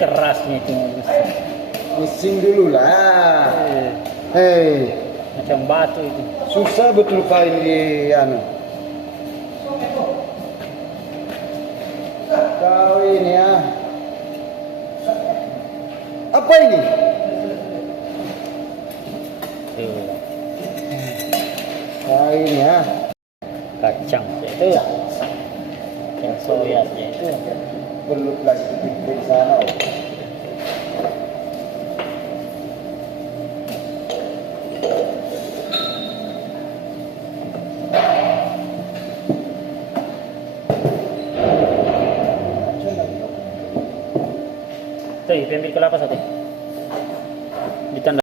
kerasnya itu. Mesin dulu lah. Hei, Macam batu itu. susah betul kain di anu. Kau ini ya. Apa ini? Tuh, Kain ya. kacang itu. Yang soyanya itu. Perlu plastik di sana. Tuh, ambil kelapa satu.